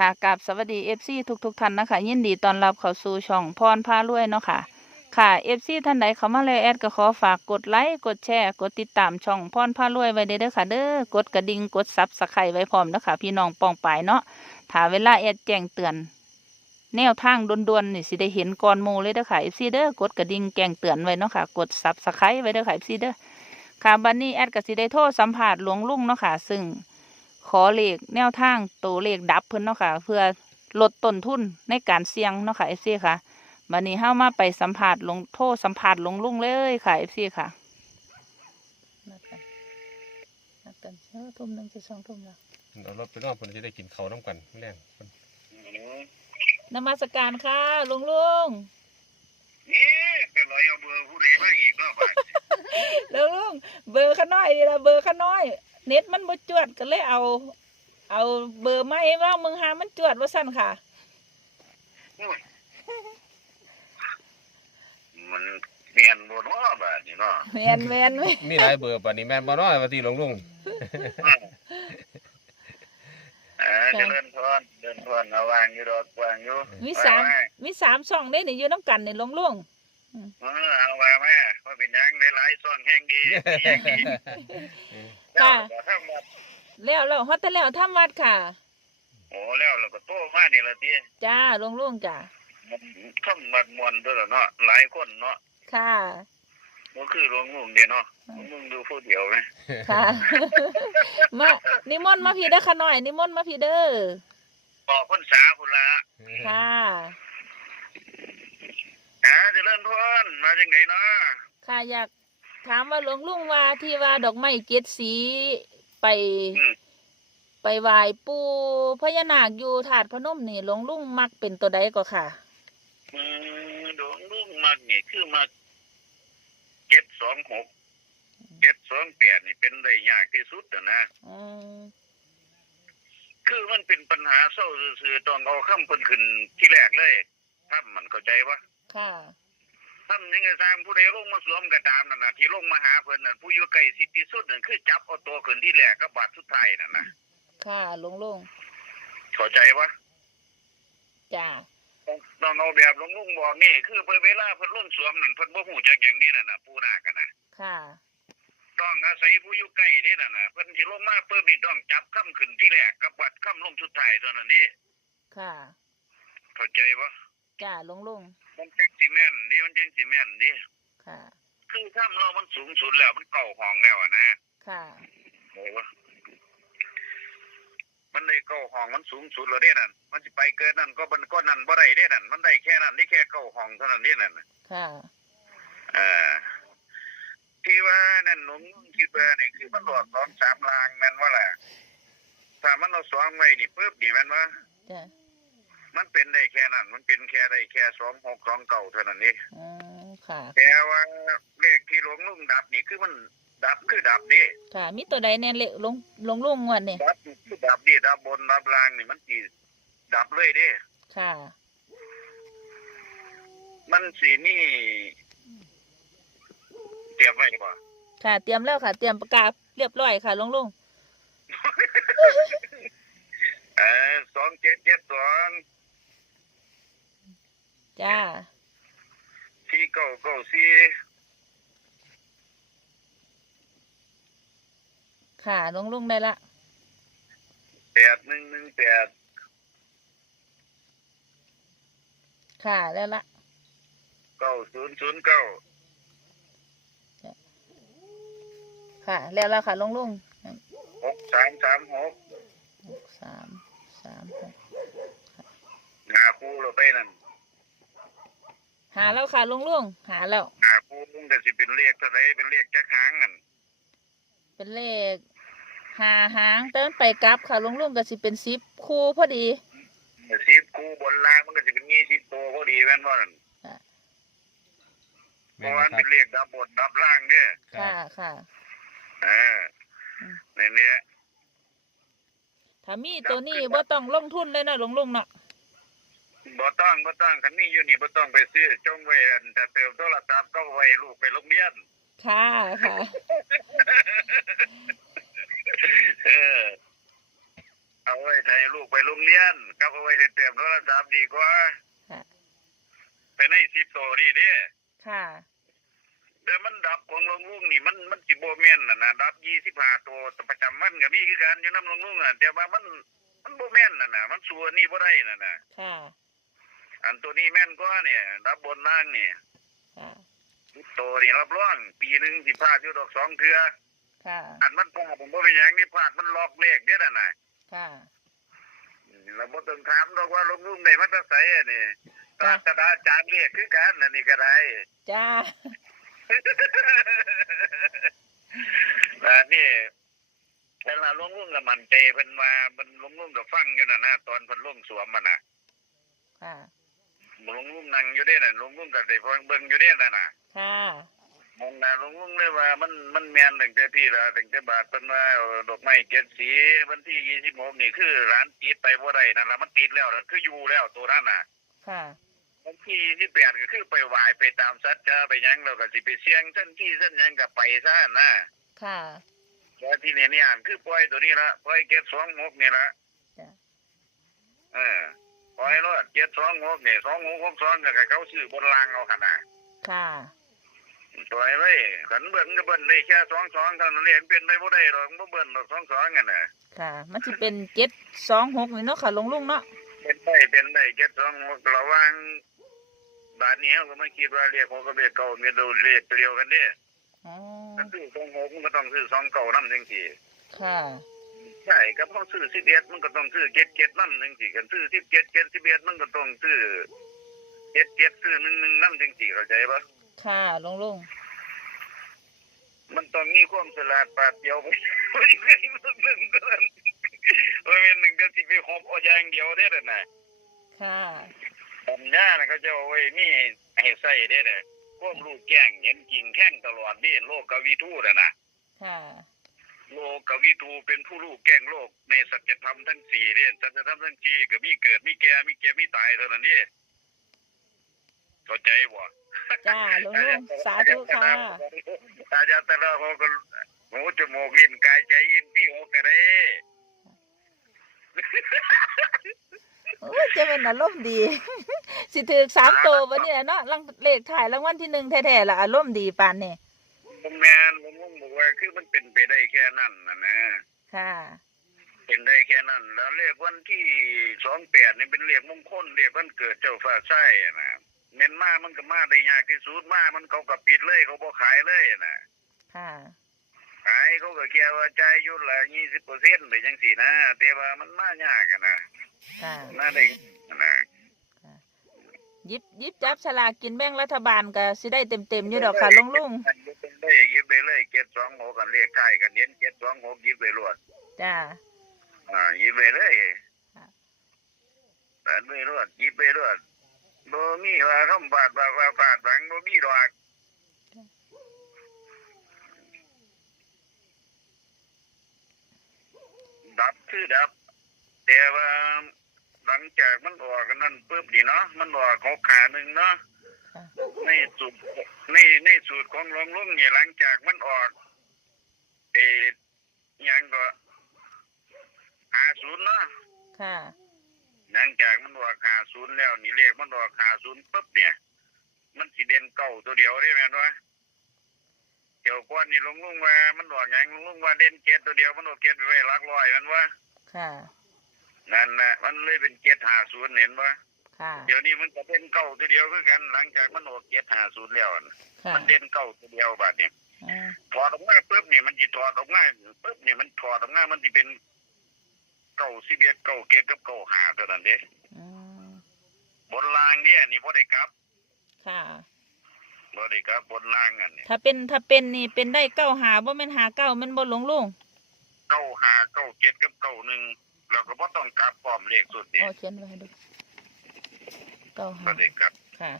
ค่ะกับสวัสดีเอฟซีทุกๆท่านนะคะ ยินดีต้อนรับเข้าสู่ช่องพรพารวยเนาะค่ะ ค่ะเอฟซีท่านใดเข้ามาแล้วแอดก็ขอฝากกดไลค์กดแชร์กดติดตามช่องพรพารวยไว้เด้อเด้อค่ะ เด้อกดกระดิ่งกดซับสไครต์ไว้พร้อมเด้อค่ะพี่น้องปองปายเนาะถ้าเวลาแอดแจ้งเตือน แนวทางด่วนๆนี่สิได้เห็นก่อนหมู่เลยเด้อค่ะเอฟซีเด้อกดกระดิ่งแจ้งเตือนไว้เนาะค่ะ กดซับสไครต์ไว้เด้อค่ะเอฟซีเด้อค่ะบัดนี้แอดก็สิได้โทรสัมภาษณ์หลวงลุงเนาะค่ะ ซึ่ง ขอเลขแนวทางตัวเลขดับเพิ่นเนาะค่ะ เพื่อลดต้นทุนในการเสี่ยงเนาะค่ะเอฟซีค่ะบัดนี้เฮามาไปสัมภาษณ์ลงโทรสัมภาษณ์ลงลุงเลยค่ะเอฟซีค่ะนัดกันนัดกันเช้าทุ่มหนึงจะสองทุ่มแล้วเอารถไปนอกคนจะได้กินเขาวน้ำกันแรงเพิ่นนมัสการค่ะลุงลุงนี่เป็นร้อยเอาเบอร์ผู้ใดมาอีกรอบอะลุงลุงเบอร์ข้าน้อยนี่ละเบอร์ข้าน้อย เน็ตมันบ่จวดก็เลยเอา เอาเบอร์มาให้ว่ามึงหามันจวดว่าสั่นค่ะโอ้ยมันเมียนบนว่าบาดนี่เนาะแมนแมนแม่นมีหลายเบอร์ป่านนี้แม่นบ่น้อยว่าที่หลวงลุงเออเจะเลื่อนทอนเดินทอนเอาวางอยู่ดอกวางอยู่มีสามมีสามช่องได้นี่อยู่น้ำกันนี่ลุงลุงเออเอาไว้แม่ว่าเป็นหยังได้หลายซ่อนแห้งดีแห้งดี ค่ะ แล้วก็ทำวัดแล้วแล้วฮอตแต่แล้วทำวัดค่ะ โอ้แล้วเราก็โตมานี่ละทีจ้าลุงลุงจ้ามันทำวัดมวนตัวละเนาะหลายคนเนาะค่ะบ่คือหลวงลุงเด้เนาะหลวงลุงดูผู้เดียวไหมค่ะ มานิมนต์มาพี่เด้อค่ะหน่อย นิมนต์มาพี่เด้อบอกคนสาพุ่นละค่ะอ่าเจะเลื่อนทอนมาจังไหนเนาะค่ะอยาก ถามว่าหลวงลุงว่าที่ว่าดอกไม้เจ็ดสีไป อืม ไปไหว้ปู่พญานาคอยู่ถาดพนมนี่หลวงลุงมักเป็นตัวใดก็ค่ะอืมดวงลูกมักนี่คือมักเจ็ดสองหกเจ็ดสองแปดนี่เป็นได้ยากที่สุดนะนะ อืมคือมันเป็นปัญหาเศร้าซื่อๆต้องเอาคำเพิ่นขึ้นที่แรกเลยถ้ามันเข้าใจปะค่ะ ถ้ายังไงสร้างผู้ใดลงมาสวมกระตามนั่นนะที่ลงมาหาเพิ่นนั่นผู้อยู่ใกล้สิทธิที่สุดนั่นคือจับเอาตัวขึ้นที่แรกกับบาดสุดท้ายนั่นนะค่ะหลวงลุงเข้าใจปะจ้าต้องเอาแบบหลวงลุงบอกนี่ คือเวลาเพิ่นลงสวมนั่นเพิ่นบ่ฮู้จักอย่างนี้นั่นน่ะผู้นากันนะค่ะต้องอาศัยผู้อยู่ใกล้นี่น่ะนะเพิ่นสิลงมาเพิ่มนี่ต้องจับค่ำขึ้นที่แรกกับวัดค่ำลงสุดท้ายเท่านั้นนี่ค่ะ เข้าใจปะจ้าหลวงลุง มันจังสิแม่นนี่มันจังสิแม่นนี่ค่ะ คือถ้ำเรามันสูงสุดแล้วมันเก่าห้องแล้วอะนะค่ะโอ้วะมันได้เก้าห้องมันสูงสุดแล้วเด้นั่นมันสิไปเกินนั่นก็มันก็นั่นบ่ได้เด้นั่นมันได้แค่นั้นนี่แค่เก้าห้องเท่านั้นเด้นั่นค่ะเอ่อที่ว่านั่นหนุ่มคิดว่านี่คือมันหลอกสองสามลางแม่นว่าล่ะถ้ามันเอาสองไว้นี่ปึ๊บนี่แม่นว่าจ้า มันเป็นได้แค่นั้น มันเป็นแค่ได้แค่สองหกสองเก่าเท่านั้นนี่อืมค่ะแต่ว่าเลขที่หลวงลุงดับนี่คือมันดับคือดับดิค่ะ มีตัวใดแน่เละหลวงหลวงลุงงวันนี่ดับนี่คือดับดิดับบนดับล่างนี่มันสีดับเลยดิค่ะ มันสีนี่เตรียมไว้ป่ะค่ะ เตรียมแล้วค่ะ เตรียมประกาศเรียบร้อยค่ะหลวงลุงเออสองเจ็ดเจ็ดสอง จ้าสี่เก้าเก้าสี่ค่ะหลวงลุงได้ละแปดหนึ่งหนึ่งแปดค่ะแล้วละเก้าศูนย์ศูนย์เก้าค่ะ แล้วละค่ะหลวงลุงหกสามสามหกหกสามสามหกหาคู่เราไปนั่น หาแล้วค่ะหลวงลุงหาแล้วหาคู่ลุงแต่สิเป็นเลขเท่าไรเป็นเลขจักหางนั่นเป็นเลขหาหางเติมไปกลับค่ะหลวงลุงก็สิเป็นสิบคู่พอดีสิบคู่บนล่างมันก็จะเป็นยี่สิบตัวพอดีแม่นว่านั่นเพแม่นราะว่าบ่มันเป็นเลขดับบนดับล่างเนี่ยครัค่ะบค่ะเอออืมในเนี้ยถ้ามีตัวนี้บ่ต้องลงทุนเลยเนาะหลวงลุงเนาะ บ่ต้องบ่ต้องคันนี้อยู่นี่บ่ต้องไปซื้อจงไว้อันแต่เติมโทรศัพท์ก็ไว้ลูกไปโรงเรียนค่ะค่ะ เออเอาไว้ให้ลูกไปโรงเรียนนกับเอาไว้เต็มๆโทรศัพท์ดีกว่าค่ะแต่ในสิบโตนี่เด้ค่ะแต่มันดับของลงลุงนี่มันมันสิบ่แม่นน่ะนะดับยี่สิบห้าตัวประจำมันก็มีคือกันอยู่น้ำลงลุงอะแต่ว่ามันมันบ่แม่นน่ะนะมันสัวนี่บ่ได้น่ะนะค่ะ อันตัวนี้แม่นกว่าเนี่ยดับบนล่างนี่ค่ะตัวนี่รับรอง ปีหนึงสิพลาดอยู่ดอกสองเทื่อค่ะ อันมันพลาดผมบ่เป็นหยังนี่พลาดมันล็อกเลขเด้อน่ะนะค่ะเราบ่ต้องถามดอกว่าลงลุงได้มาแต่ไสอะนี่ศาสตราจารย์เลขคือกันน่ะนี่ก็ได้ จ้าแบบนี้แต่ละลุงลุงก็มั่นใจเพิ่นว่ามันลุงลุงก็ฟังอยู่น่ะนะตอนเพิ่นลงสวมมันน่ะ ค่ะ ลุงลุงนั่งอยู่เด้น่ะลุงลุงก็ได้ฟังเบิ่งอยู่เด้น่ะน่ะค่ะมองหน้าลุงลุงเลยว่ามันมันแม่นตั้งแต่พี่ละตั้งแต่บาทเพิ่นว่าเอาดอกไม้เจ็ดสีวันที่26นี่คือร้านติดไปบ่ได้นั่นล่ะมันติดแล้วน่ะคืออยู่แล้วตัวนั้นน่ะ ค่ะวันที่28ก็คือไปไหว้ไปตามสัจจะไปหยังแล้วก็สิไปเสี่ยงเส้นที่เส้นหยังก็ไปซะนะค่ะแล้วที่นี่เนี่ยคือปล่อยตัวนี้ละปล่อยเก็บ26นี่ละจ้ะเออ ปล่อยรถเก็บ26นี่2662ก็ให้เขาซื้อบนรางเอาหั่นน่ะค่ะปล่อยไว้ขันเบิ่นก็เบิ่นได้แค่22เท่านั้นเองเป็นไปบ่ได้หรอกบ่เบิ่นดอก22กันน่ะค่ะ มันจะเป็นเจ็ดสองหกนี่เนาะค่ะลุงลุงเนาะเป็นได้เป็นได้เก็บ26ระวังบาดนี้เขาก็ไม่คิดว่าเรียกเขาก็เรียกเก่ามีดูเรียกตัวเดียวกันเด้อ๋อถ้าซื้อ26มันก็ต้องซื้อ2เก่านำจังซี่ค่ะ ใช่ก็ต้องซื้อ11มันก็ต้องซื้อ77นำจังซี่กันซื้อ17 71มันก็ต้องซื้อ77ซื้อ11นำจังซี่เข้าใจบ่ค่ะลุงลุงมันต้องมีความฉลาดปราดเดียวบ่เคยมึงนึงก็นั้นโอ้ยแม่นหนึ่งเดียวสิไปหอบเอาอย่างเดียวเด้อน่ะค่ะปัญญาน่ะเขาจะเอาไว้มีให้ใส่เด้อน่ะความรู้แจ้งเห็นจริงแข่งตลอดนี่โลกกวิทูน่ะนะค่ะโล กกวิทูเป็นผู้รู้แก้งโลกในสัจธรรมทั้งสี่เด้สัจธรรมทั้งสี่ก็มีเกิดมีแก่มีเก็บมีตายเท่านั้นนี่เข้าใจบ่จ้าลุงลุงสาธุค่ะอาจารย์แต่ละคนก็หูจมูกลิ้นกายใจอินที่หกก็ได้โอ้ยจะเป็นอารมณ์ดี สิถือสามตัววันนี้เนาะรังเลขถ่ายรางวัลที่หนึ่งแท้ๆละอารมณ์ดีปานนี่ผมแมนผมงงบอก ว่าคือมันเป็นไปได้แค่นั้นนะนะค่ะ เป็นได้แค่นั้น แล้วเลขวันที่สองแปดนี่เป็นเลขมงคลเลขวันเกิดเจ้าฟ้าไส้นะเน้นมามันก็มาได้ยากที่สุดมามันเขาก็ปิดเลยเขาบ่ขายเลยนะค่ะขายเขาก็แค่ว่าจ่ายอยุดละยี่สิบเปอร์เซ็นต์ไปจังสี่นะแต่ว่ามันมายากอะนะค่ะมาได้นะหยิบหยิบจับฉลากกินแบ่งรัฐบาลก็สิได้เต็มเต็มๆอยู่ดอกค่ะลุงลุง องหกกันเลขท้ายกันเน้นเจ็ดสองหกยิบไปรวดจ้าอ่ายิบไปเลยค่ะแต่ไปรวดยิบไปรวดบ่มีว่าคำบาดบาดว่าบาดหวังบ่มีดอกดับคือดับ แต่ว่าหลังจากมันออกกันนั่นปุ๊บนี่เนาะมันออกหกขาหนึ่งเนาะค่ะในสูตรในในสูตรของหลวงลุงเนี่ยหลังจากมันออก เออหยังก็หาศูนย์เนาะค่ะ หลังจากมันออกหาศูนย์แล้วนี่เลขมันออกหาศูนย์ปุ๊บเนี่ย มันสิเด่นเก่าตัวเดียวได้ไหมนวะเกี่ยวก้อนนี่หลวงลุงว่ามันออกหยังหลวงลุงว่าเด่นเจ็ดตัวเดียวมันออกเจ็ดไปไว้หลักร้อยมันวะค่ะนั่นแหละมันเลยเป็นเจ็ดหาศูนย์เห็นวะค่ะเดี๋ยวนี้มันก็เด่นเก่าตัวเดียวคือกัน หลังจากมันออกเจ็ดหาศูนย์แล้วน่ะค่ะมันเด่นเก่าตัวเดียวบาดเนี่ยอ่า ถอดออกมาปุ๊บนี่มันจะถอดออกมาปุ๊บนี่มันถอดออกมามันจะเป็นเก่าสิบเอ็ดเก่าเกตกับเก่าหาเท่านั้นเด้อืมบนรางเนี่ยนี่บ่ได้กลับ ค่ะบ่ได้กลับบนรางอันนี้ถ้าเป็นถ้าเป็นนี่เป็นได้เก้าหาว่ามันหาเก้าแมันบ่หลงลุงเก่าหาเก่าเกตกับเก่าหนึ่งเราก็บ่ต้องกลับพร้อมเลขสุดนี่อ๋อเขียนไว้ให้ดูเก้าหาบ่ได้กลับ ค่ะ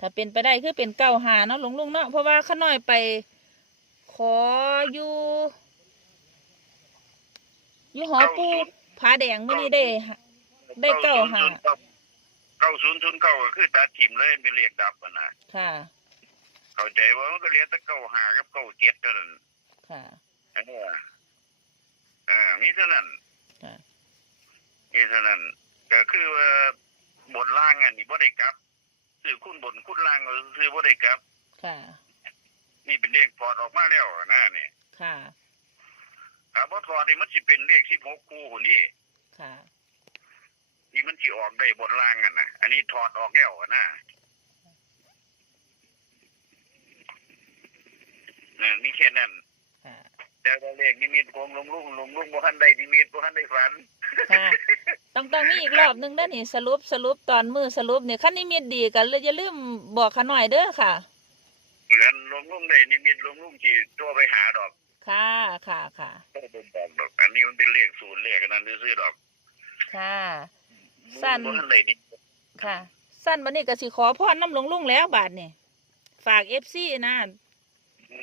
ถ้าเป็นไปได้คือเป็นเก้าหาเนาะหลงลุงเนาะเพราะว่าข้าน้อยไป ขออยู่อยู่หอปูผาแดงมื่อนี้ได้หาได้เก้าหาเก้าศูนย์ศูนย์เก้าก็คือตัดถิ่มเลยเป็นเลขดับอะนะค่ะ เข้าใจว่ามันก็เหลือแต่เก้าหากับเก้าเจ็ดเท่านั้นค่ะเอออ่ามีเท่านั้นค่ะมีเท่านั้น ก็คือว่าบนล่างอันนี้บ่ได้กลับซื้อคุณบนคุณล่างก็ซื้อบ่ได้กลับค่ะ นี่เป็นเลขถอดออกมาแล้วนะนี่ค่ะถ้าบ่ถอดนี่มันสิเป็นเลข16คู่คนนี้ค่ะที่มันสิออกได้บนล่างกันนะอันนี้ถอดออกแล้วนะนะมีแค่นั้นค่ะแต่ว่าเลขนิมิตของหลวงลุงหลวงลุงบ่ทันได้นิมิตบ่ทันได้ฝันค่ะต้องต้องมีอีกรอบหนึงเด้อนี่สรุปสรุปตอนมือสรุปเนี่ยคันนิมิตดีกันเลยอย่าลืมบอกขาหน่อยเด้อค่ะ เหมือนหลวงลุงได้นิมิตหลวงลุงสิตัวไปหาดอก ค่ะค่ะค่ะก็บ่บอกดอก อันนี้มันเป็นเลขศูนย์เลขอันนั้นซื่อๆดอก ค่ะ สั้น บ่ทันได้นิมิตค่ะ สั้นบันนี้ก็สิขอพรน้ำหลวงลุงแล้วบาทนี่ฝากเอฟซีนะอื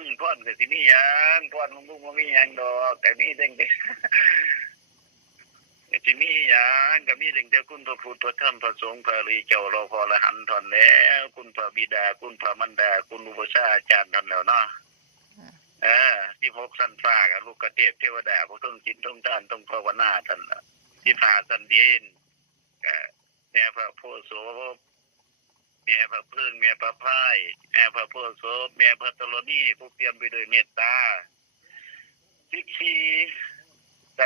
มพ่อนก็สิมีหยังพ่อนหลวงลุงบ่มีหยังดอก แต่มีแต่งแต่ ก็สิมีหยังก็มีแต่งแต่คุณพระพุทธพระธรรมพระสงฆ์พระริยเจ้าเราพอละหันทอนแล้ว คุณพระบิดา คุณพระมารดา คุณอุปชาอาจารย์นั่นแล้วเนาะเออที่พกสันฟ้ากับลูกกระเทพเทวดาพวกต้องจินต้องทานต้องภาวนาท่านที่ผ่าสันเดียนแม่พระโพธิ์โสแม่พระพึ่งแม่พระพายแม่พระโพธิ์โสแม่พระตรณีผู้เปี่ยมไปโดยเมตตาสิกขีสั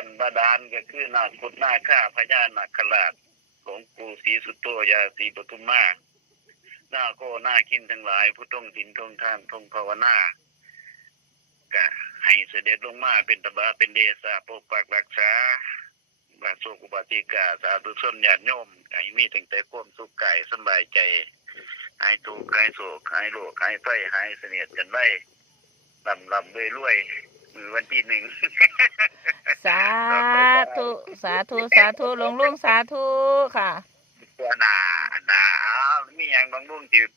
นบาดาลก็คือนาคุดนาข้าพญานาคราชหลวงปู่ศรีสุโตยาศรีปทุมมาหน้าโกหน้าขินทั้งหลาย ผู้ต้องจินต้องท่านต้องภาวนาก็ให้เสด็จลงมาเป็นตบะเป็นเดชาปกปักรักษาบาสุกุปติกาสาธุชนญาติโยมให้มีตั้งแต่ความสุขกายสบายใจหายทุกข์หายโศกหายโรคหายไฟหายเสนียดกันไว้ลำลำรวยรวย มือวันที่หนึ่งสาธุสาธุสาธุหลวงลุงสาธุค่ะตัวหนาหนาอ้าวมีอย่างบางรุ่งจีบ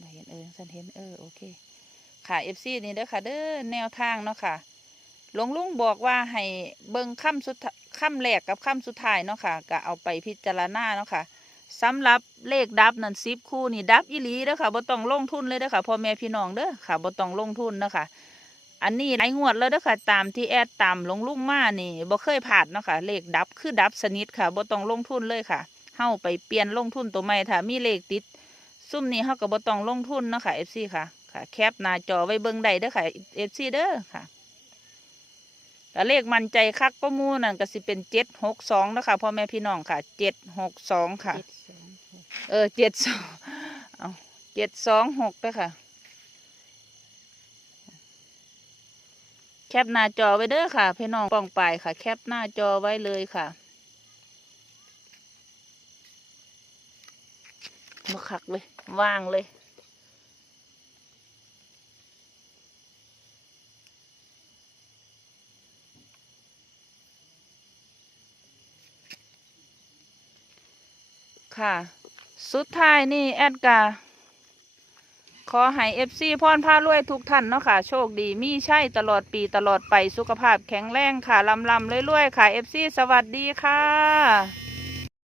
มาเห็นเออสันเห็นเออโอเค ค่ะเอฟซีนี่เด้อค่ะ เด้อแนวทางเนาะค่ะหลวงลุงบอกว่าให้เบิ่งค่ำสุดท้ายค่ำแรกกับค่ำสุดท้ายเนาะค่ะก็เอาไปพิจารณาเนาะค่ะ สำหรับเลขดับนั่นซิบคู่นี่ดับอีหลีเด้อค่ะบ่ต้องลงทุนเลยเด้อค่ะพ่อแม่พี่น้องเด้อค่ะบ่ต้องลงทุนเนาะค่ะ อันนี้หลายงวดแล้วเด้อค่ะ ตามที่แอดตามลงลุงมานี่บ่เคยผ่านเนาะค่ะ เลขดับคือดับสนิทค่ะบ่ต้องลงทุนเลยค่ะเฮาไปเปลี่ยนลงทุนตัวใหม่ถ้ามีเลขติด ซุ่มนี้เขาก็บ่ต้องลงทุนเนาะค่ะ FC ค่ะค่ะ แคปหน้าจอไว้เบิ่งได้เด้อค่ะ FC เด้อค่ะ แล้วเลขมันใจคักก็มูนั่นก็สิเป็นเจ็ดหกสองนะคะพ่อแม่พี่น้องค่ะเจ็ดหกสองค่ะ เออเจ็ดสองเอาเจ็ดสองหกเด้ค่ะ แคปหน้าจอไว้เด้อค่ะ พี่น้องป้องปายค่ะ แคปหน้าจอไว้เลยค่ะมาขักเลยว่างเลย ค่ะ สุดท้ายนี่แอดกาขอให้เอฟซีพรพารวยทุกท่านเนาะค่ะ โชคดีมีใช่ตลอดปีตลอดไปสุขภาพแข็งแรงค่ะลำลำเรื่อยๆค่ะเอฟซีสวัสดีค่ะ